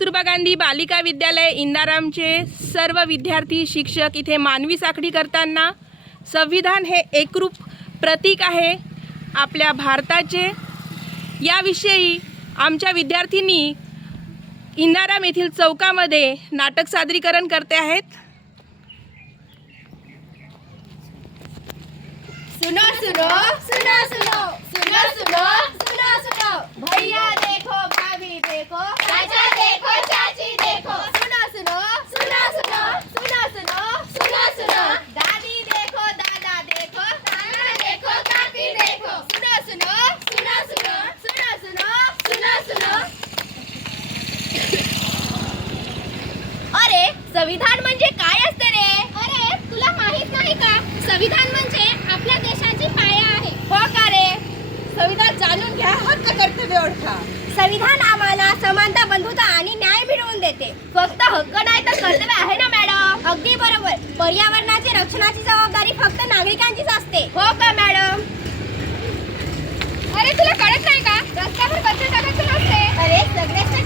कस्तुरबा गांधी बालिका विद्यालय इंदारामचे सर्व विद्यार्थी शिक्षक इथे मानवी साखळी करताना संविधान हे एकरूप प्रतीक आहे आपल्या भारताचे। याविषयी आमच्या विद्यार्थ्यांनी इंदाराम येथील चौकामध्ये नाटक सादरीकरण करते आहेत। सुनो सुनो सुनो सुनो सुनो सुनो सुनो सुनो भैया देखो भाभी देखो चाचा देखो चाची देखो सुनो सुनो सुनो सुनो सुनो सुनो सुनो सुनो दादी देखो दादा देखो नाना देखो काकी देखो सुनो सुनो सुनो सुनो सुनो सुनो सुनो सुनो। अरे संविधान म्हणजे काय असते रे? अरे तुला माहित नाही का? संविधान म्हणजे आपल्या देशाची पाया आहे। हो का रे? संविधान जाणून घ्या, हक्क कर्तव्य ओळखा। संविधान आम्हाला समानता, बंधुता आणि न्याय मिळवून देते। फक्त हक्क नाही तर कर्तव्य आहे ना मॅडम? अगदी बरोबर। पर्यावरणाची रक्षणाची जबाबदारी फक्त नागरिकांचीच असते। हो का मॅडम? अरे तुला कळत नाही का? रस्त्यावर कचरा टाकायचं नसते। अरे सगळ्याच